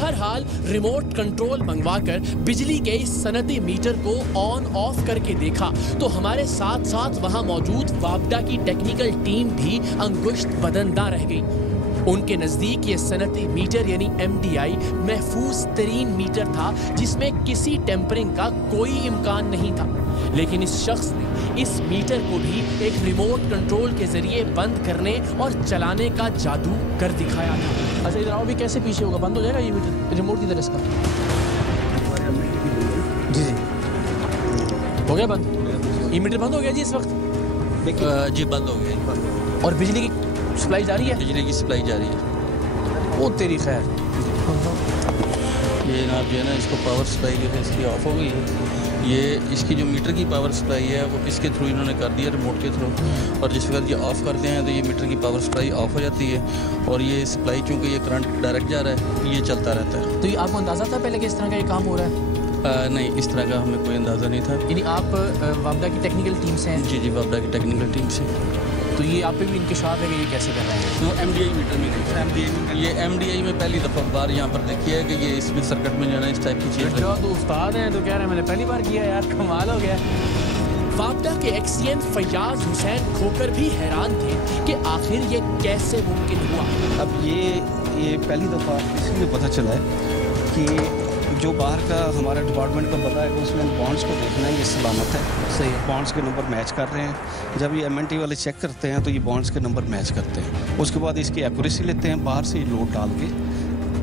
बहरहाल remote control मंगवाकर बिजली के इस सनती मीटर को ऑन ऑफ करके देखा तो हमारे साथ साथ वहां मौजूद वापडा की टेक्निकल टीम भी अंगुश्त बदनदा रह गई। उनके नजदीक ये सनती मीटर यानी MDI महफूज तरीन मीटर था जिसमें किसी टेम्परिंग का कोई इम्कान नहीं था, लेकिन इस शख्स ने इस मीटर को भी एक रिमोट कंट्रोल के जरिए बंद करने और चलाने का जादू कर दिखाया था। अच्छा इधर आओ, भी कैसे पीछे होगा, बंद हो जाएगा ये मीटर रिमोट की तरह इसका? जी जी हो गया बंद, ये मीटर बंद हो गया जी इस वक्त? जी बंद हो गया। और बिजली की सप्लाई जारी है? बिजली की सप्लाई जारी है। ओ तेरी खैर। ये जनाब जो है ना, इसको पावर सप्लाई जो है इसकी ऑफ हो गई है। ये इसकी जो मीटर की पावर सप्लाई है वो इसके थ्रू इन्होंने कर दिया, रिमोट के थ्रू। और जिस वक्त ये ऑफ़ करते हैं तो ये मीटर की पावर सप्लाई ऑफ हो जाती है और ये सप्लाई चूँकि ये करंट डायरेक्ट जा रहा है ये चलता रहता है। तो ये आपको अंदाज़ा था पहले कि इस तरह का ये काम हो रहा है? नहीं, इस तरह का हमें कोई अंदाज़ा नहीं था। यानी आप वापडा की टेक्निकल टीम से हैं? जी जी, वापडा की टेक्निकल टीम से। तो ये आप पे भी इंकशाफ है कि ये कैसे कर रहे हैं? वो MDI मीटर में नहीं था। ये MDI में पहली दफ़ा बार यहाँ पर देखी है कि ये इसमें सर्किट में जाना इस टाइप की चीज़। तो उस्ताद हैं तो कह रहे हैं मैंने पहली बार किया यार, कमाल हो गया। वापडा के एक्सीएन फैयाज हुसैन खोकर भी हैरान थे कि आखिर ये कैसे मुमकिन हुआ। अब ये पहली दफ़ा इसलिए पता चला है कि जो बाहर का हमारा डिपार्टमेंट का बंदा है उसमें बॉन्ड्स को देखना है, ये सलामत है, सही है, बॉन्ड्स के नंबर मैच कर रहे हैं। जब ये MNT वाले चेक करते हैं तो ये बॉन्ड्स के नंबर मैच करते हैं। उसके बाद इसकी एक्यूरेसी लेते हैं, बाहर से लोड डाल के।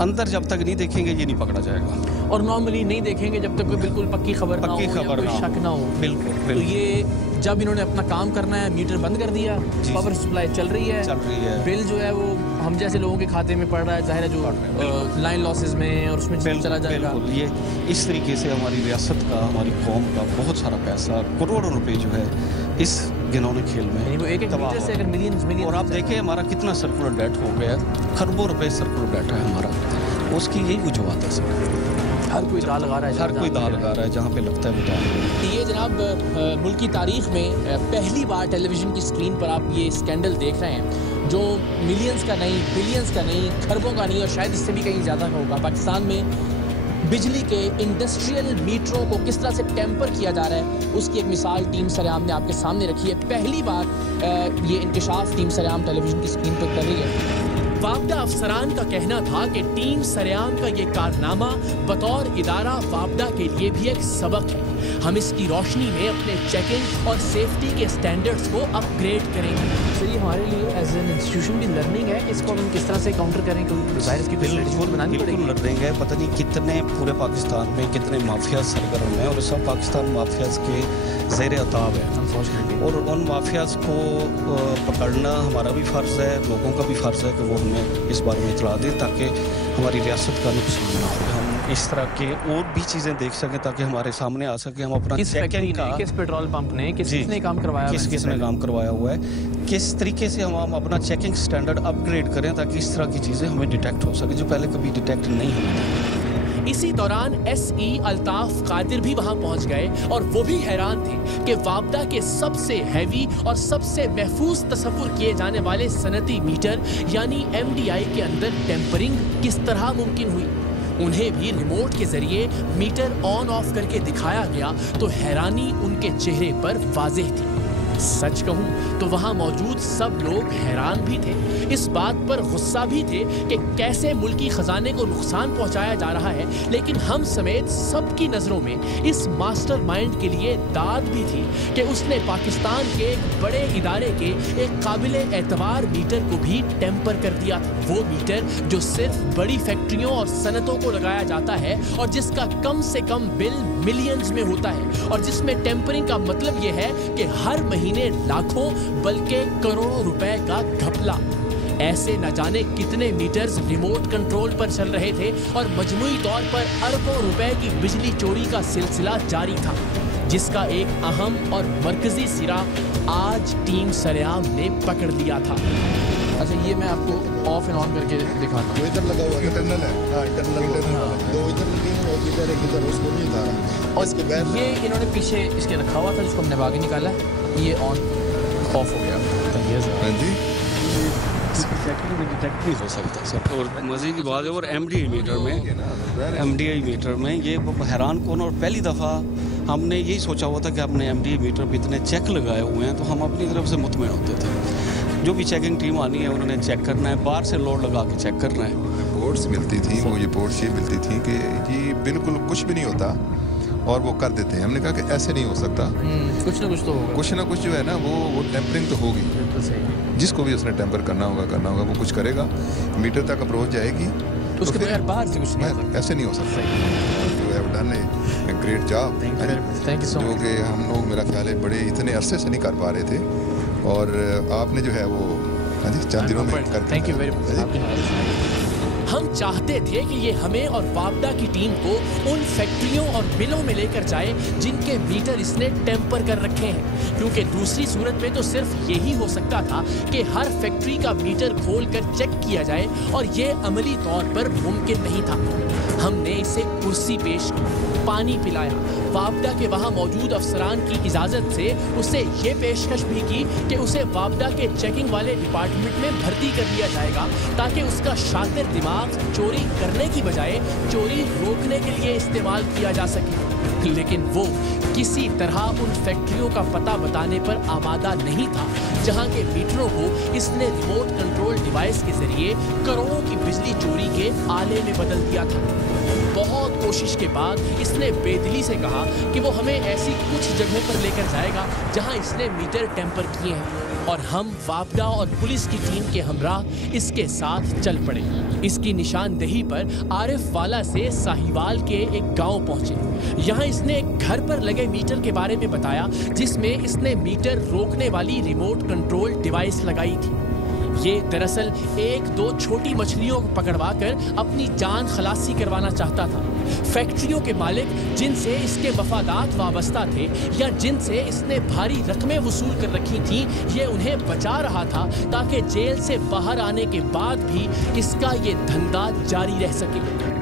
अंदर जब तक नहीं देखेंगे ये नहीं पकड़ा जाएगा। और नॉर्मली नहीं देखेंगे जब तक कोई बिल्कुल पक्की खबर ना हो, कोई शक ना हो। बिल्कुल। तो ये जब इन्होंने अपना काम करना है, मीटर बंद कर दिया, पावर सप्लाई चल रही है, बिल जो है वो हम जैसे लोगों के खाते में पड़ रहा है, जाहिर है जो लाइन लॉसेस में और उसमें चला जाएगा। ये इस तरीके से हमारी रियासत का, हमारी कौम का बहुत सारा पैसा, करोड़ों रुपए जो है इस घिनौने खेल में वो एक मीटर से अगर मिलियन। और आप देखें हमारा कितना सर्कुलर डेट हो गया, खरबों रुपए सर्कुलर डेट है हमारा। उसकी यही वजूहत है सर। हर कोई दाल लगा रहा है, हर कोई दाल लगा रहा है, जहाँ पे लगता है वो दाल। ये जनाब मुल्क की तारीख में पहली बार टेलीविज़न की स्क्रीन पर आप ये स्कैंडल देख रहे हैं जो मिलियंस का नहीं, बिलियंस का नहीं, खरबों का नहीं और शायद इससे भी कहीं ज़्यादा होगा। पाकिस्तान में बिजली के इंडस्ट्रियल मीटरों को किस तरह से टेम्पर किया जा रहा है उसकी एक मिसाल टीम सरेआम ने आपके सामने रखी है। पहली बार ये इंकशाफ टीम सरेआम टेलीविज़न की स्क्रीन पर कर रही है। वापडा अफसरान का कहना था कि टीम सरेआम का ये कारनामा बतौर इदारा वापडा के लिए भी एक सबक है। हम इसकी रोशनी में अपने चेकिंग और सेफ्टी के स्टैंडर्ड्स को अपग्रेड करेंगे। सर ये हमारे लिए एज एन इंस्टीट्यूशन भी लर्निंग है, इसको हम किस तरह से काउंटर करें, क्योंकि वायरस की फैसिलिटी बनानी पड़ेगी। बिल्कुल लर्निंग है। पता नहीं कितने पूरे पाकिस्तान में कितने माफिया सरगर्म हैं और सब पाकिस्तान माफियाज के ज़ेर अताब है और उन माफियाज को पकड़ना हमारा भी फ़र्ज़ है, लोगों का भी फ़र्ज़ है कि वो हमें इस बारे में इतला दें ताकि हमारी रियासत का नुकसान ना हो। हम इस तरह के और भी चीज़ें देख सकें ताकि हमारे सामने आ सके। हम अपना चेकिंग का, किस पेट्रोल पंप ने किसने काम करवाया, किसने काम करवाया हुआ है, किस तरीके से हम अपना चेकिंग स्टैंडर्ड अपग्रेड करें ताकि इस तरह की चीज़ें हमें डिटेक्ट हो सके जो पहले कभी डिटेक्ट नहीं हुई। इसी दौरान SE अल्ताफ कादिर भी वहां पहुंच गए और वो भी हैरान थे कि वापडा के सबसे हैवी और सबसे महफूज तसव्वुर किए जाने वाले सनती मीटर यानी MDI के अंदर टेम्परिंग किस तरह मुमकिन हुई। उन्हें भी रिमोट के जरिए मीटर ऑन ऑफ करके दिखाया गया तो हैरानी उनके चेहरे पर वाज़ेह थी। सच कहूं तो वहां मौजूद सब लोग हैरान भी थे, इस बात पर गुस्सा भी थे कि कैसे मुल्की खजाने को नुकसान पहुंचाया जा रहा है, लेकिन हम समेत सबकी नजरों में इस मास्टरमाइंड के लिए दाद भी थी कि उसने पाकिस्तान के एक बड़े इदारे के एक काबिले एतबार मीटर को भी टेम्पर कर दिया था। वो मीटर जो सिर्फ बड़ी फैक्ट्रियों और सनतों को लगाया जाता है और जिसका कम से कम बिल मिलियंस में होता है और जिसमें टेम्परिंग का मतलब यह है कि हर महीने लाखों बल्कि करोड़ों रुपए का घपला। ऐसे न जाने कितने मीटर्स रिमोट कंट्रोल पर चल रहे थे और मजमूई तौर पर अरबों रुपए की बिजली चोरी का सिलसिला जारी था, जिसका एक अहम और मरकजी सिरा आज टीम सरेआम ने पकड़ लिया था। अच्छा ये मैं आपको ऑफ एंड ऑन करके दिखाता हूँ। इधर लगा हुआ इंटरनल है, हाँ इंटरनल दो इधर लगे हैं और इधर एक इधर, उसको नहीं उतारा। और इसके बाद ये इन्होंने पीछे इसके रखा हुआ था जिसको हमने आगे निकाला, ये ऑन ऑफ हो गया। हाँ जी चेकिंग में डिटेक्ट नहीं हो सकता सर। और मज़े की बात है, और MDI मीटर में ये हैरान कौन, और पहली दफ़ा हमने यही सोचा हुआ था कि अपने MDI मीटर पर इतने चेक लगाए हुए हैं तो हम अपनी तरफ से मुतमईन होते थे। जो भी चेकिंग टीम आनी है उन्होंने चेक करना है, बाहर से लोड लगा के चेक करना है। रिपोर्ट्स मिलती थी, वो रिपोर्ट्स ये मिलती थी कि जी बिल्कुल कुछ भी नहीं होता और वो कर देते हैं। हमने कहा कि ऐसे नहीं हो सकता, कुछ ना कुछ तो होगा, कुछ ना कुछ जो है ना वो टेम्परिंग तो होगी। बिल्कुल सही। जिसको भी उसने टेम्पर करना होगा वो कुछ करेगा, मीटर तक अप्रोच जाएगी तो उसके बगैर बाहर से कुछ नहीं, ऐसे नहीं हो सकता। You have done a great job, thank you so जो मच। कि हम लोग मेरा ख्याल है बड़े इतने अरसे से नहीं कर पा रहे थे और आपने जो है वो चंद दिनों में कर। Thank you very much. हम चाहते थे कि ये हमें और वापडा की टीम को उन फैक्ट्रियों और मिलों में लेकर जाए जिनके मीटर इसने टेम्पर कर रखे हैं, क्योंकि दूसरी सूरत में तो सिर्फ यही हो सकता था कि हर फैक्ट्री का मीटर खोलकर चेक किया जाए, और ये अमली तौर पर मुमकिन नहीं था। हमने इसे कुर्सी पेश की, पानी पिलाया, वापडा के वहाँ मौजूद अफसरान की इजाज़त से उसे ये पेशकश भी की कि उसे वापडा के चेकिंग वाले डिपार्टमेंट में भर्ती कर लिया जाएगा ताकि उसका शातिर दिमाग चोरी करने की बजाय चोरी रोकने के लिए इस्तेमाल किया जा सके। लेकिन वो किसी तरह उन फैक्ट्रियों का पता बताने पर आमादा नहीं था जहां के मीटरों को इसने रिमोट कंट्रोल डिवाइस के जरिए करोड़ों की बिजली चोरी के आले में बदल दिया था। बहुत कोशिश के बाद इसने बेदिली से कहा कि वो हमें ऐसी कुछ जगहों पर लेकर जाएगा जहां इसने मीटर टेम्पर किए हैं, और हम वापडा और पुलिस की टीम के हमराह इसके साथ चल पड़े। इसकी निशानदेही पर आरिफ वाला से साहिवाल के एक गांव पहुंचे। यहाँ इसने एक घर पर लगे मीटर के बारे में बताया जिसमें इसने मीटर रोकने वाली रिमोट कंट्रोल डिवाइस लगाई थी। ये दरअसल एक दो छोटी मछलियों को पकड़वाकर अपनी जान खलासी करवाना चाहता था। फैक्ट्रियों के मालिक जिनसे इसके वफादात वाबस्ता थे या जिनसे इसने भारी रकमें वसूल कर रखी थीं, ये उन्हें बचा रहा था ताकि जेल से बाहर आने के बाद भी इसका ये धंधा जारी रह सके।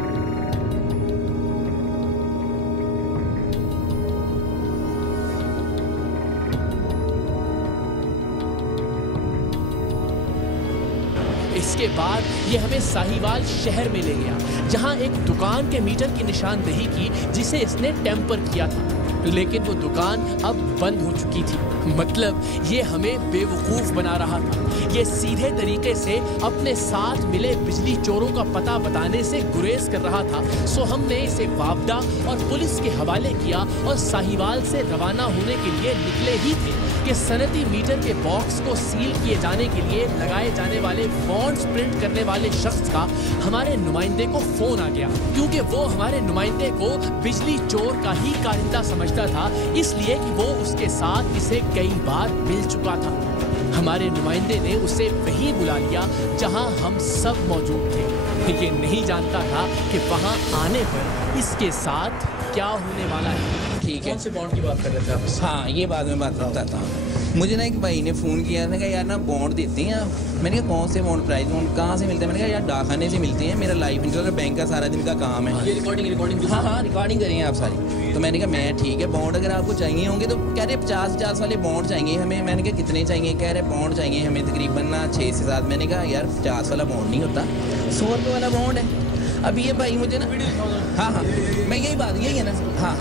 इसके बाद ये हमें साहिवाल शहर में ले गया जहां एक दुकान के मीटर की निशानदेही की जिसे इसने टेम्पर किया था, लेकिन वो दुकान अब बंद हो चुकी थी। मतलब ये हमें बेवकूफ़ बना रहा था। ये सीधे तरीके से अपने साथ मिले बिजली चोरों का पता बताने से गुरेज कर रहा था। सो हमने इसे वापडा और पुलिस के हवाले किया और साहिवाल से रवाना होने के लिए निकले ही थे कि सनती मीटर के बॉक्स को सील किए जाने के लिए लगाए जाने वाले बॉन्ड्स प्रिंट करने वाले शख्स का हमारे नुमाइंदे को फोन आ गया, क्योंकि वो हमारे नुमाइंदे को बिजली चोर का ही कारिंदा समझता था, इसलिए कि वो उसके साथ इसे कई बार मिल चुका था। हमारे नुमाइंदे ने उसे वहीं बुला लिया जहां हम सब मौजूद थे। ये नहीं जानता था कि वहां आने पर इसके साथ क्या होने वाला है। ठीक है, कौन से बॉन्ड की बात कर रहे थे आप? हाँ ये बाद में बात बताता हूँ। मुझे ना एक भाई ने फ़ोन किया, मैंने कहा यार ना बॉन्ड देते हैं आप। मैंने कहा कौन से बॉन्ड, प्राइस बॉन्ड कहाँ से मिलते हैं? मैंने कहा यार डाकखाने से मिलते हैं, मेरा लाइफ इंश्योरेंस बैंक का सारा दिन का काम है। ये रिकॉर्डिंग हाँ रिकॉर्डिंग करेंगे आप सारी। तो मैंने कहा मैं ठीक है, बॉन्ड अगर आपको चाहिए होंगे तो कह रहे 50 वाले बॉन्ड चाहिए हमें। मैंने कहा कितने चाहिए? कह रहे बॉन्ड चाहिए हमें तकरीबन ना 6 से 7। मैंने कहा यार 50 वाला बॉन्ड नहीं होता, 100 रुपये वाला बॉन्ड है। अभी ये भाई मुझे ना हाँ मैं यही बात यही है ना हाँ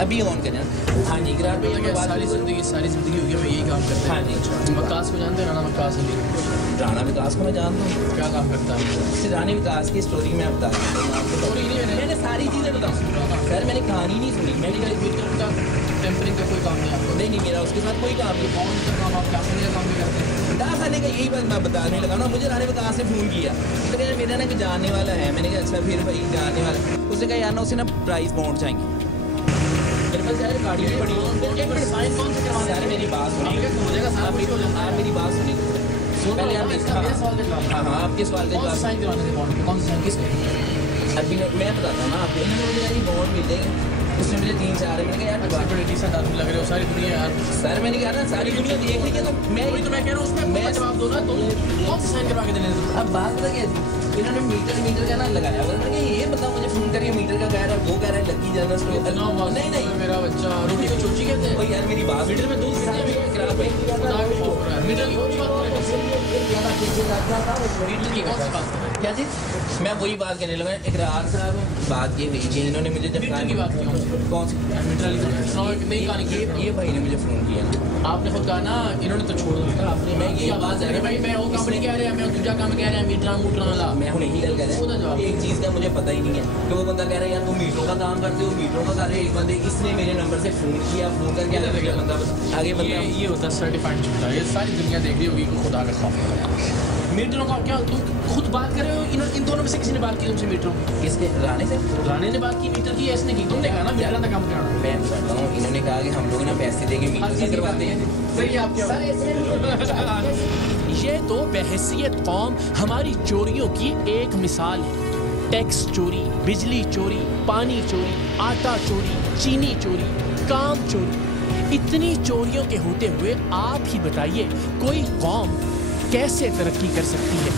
अभी ऑन करें हाँ जी गिरार भाई सारी जिंदगी हो गई मैं यही काम करता हाँ जी। वकास को जानते हैं? राणा वकास अली। राणा विकास को मैं जानता हूँ। क्या काम करता है? रानी विकास की स्टोरी मैं बता दूँ आपको। मैंने सारी चीज़ें बताऊँ सर, मैंने कहानी नहीं सुनी। टेम्परिंग का कोई काम नहीं आपको? नहीं मेरा उसके साथ कोई काम नहीं। कौन सा काम आप डाकखाने का काम भी करते हैं? डाकखाने का यही बात मैं बताने लगा ना। मुझे रानी विकास ने फ़ोन किया तो कह मेरा ना कि जानने वाला है। मैंने कहा अच्छा फिर भाई जानने वाला। उसने कहा यार ना उसे ना प्राइस बॉन्ड चाहिए। मेरे पास यार गाड़ी भी पड़ी है। साइन कौन से करवाना यार मेरी बात सुनिए, आप मेरी बात सुनिए पहले। आप हाँ आपके सवाल का जवाब साइन करवाने थे बॉन्ड पे? कौन सा साइन किसके? अभी मैं बताता हूँ ना आपको। मुझे यार बॉन्ड मिल जाएंगे, उसमें मुझे 3-4 है। मैंने कहा यार बड़े डिसेंट आदमी लग रहे हो, सारी दुनिया यार। सर मैंने कहा ना सारी दुनिया देख रही है तो मैं वही तो मैं कह रहा हूँ, उसमें मैं जवाब दो ना। तो कौन सा साइन करवा के देने? अब बात पता क्या इन्होंने मीटर का ना लगाया हुआ था कि ये बंदा मुझे फोन करके मीटर का कह रहा है, वो कह रहा है लकी जर्नल स्टोर। नहीं मेरा बच्चा रोटी को चोची कहते हैं। ओ यार मेरी बात मीटर में दूध खराब भाई मीटर की कौन सी बात क्या चीज? मैं वही बात करने लगा। इकरार साहब बात ये हुई कि इन्होंने मुझे जब मीटर की बात की कौन सी मीटर नहीं कहानी की ये भाई ने मुझे फोन किया ना, आपने खुद कहा ना इन्होंने तो छोड़ दिया आपने। मैं ये आवाज है भाई मैं वो काम नहीं कह रहा, मैं दूसरा काम कह रहा मीटर मूटर वाला। मैं हूँ यही गल कह रहा हूँ। एक चीज़ का मुझे पता ही नहीं है कि वो बंदा कह रहा है यार तुम मीटरों का काम करते हो, मीटरों का कर रहे एक बंदे इसने मेरे नंबर से फोन किया, फोन करके बंदा आगे बंदा ये होता है सर्टिफाइड झूठा। ये सारी दुनिया देख रही होगी कि खुदा का खौफ है। मीटरों का क्या तुम खुद बात कर रहे हो? इन दोनों में से किसी ने बात की तुमसे मीटरों की? किसने? राणे से? राणे ने बात की मीटर की, ऐसने की? तुमने कहा ना मीटर का काम करना। मैं बताता हूँ, इन्होंने कहा कि हम लोग ना पैसे देके मीटर करवाते हैं। सही आप क्या ये तो बहैसियत कौम हमारी चोरियों की एक मिसाल है। टैक्स चोरी, बिजली चोरी, पानी चोरी, आटा चोरी, चीनी चोरी, काम चोरी, इतनी चोरियों के होते हुए आप ही बताइए कोई कौम कैसे तरक्की कर सकती है?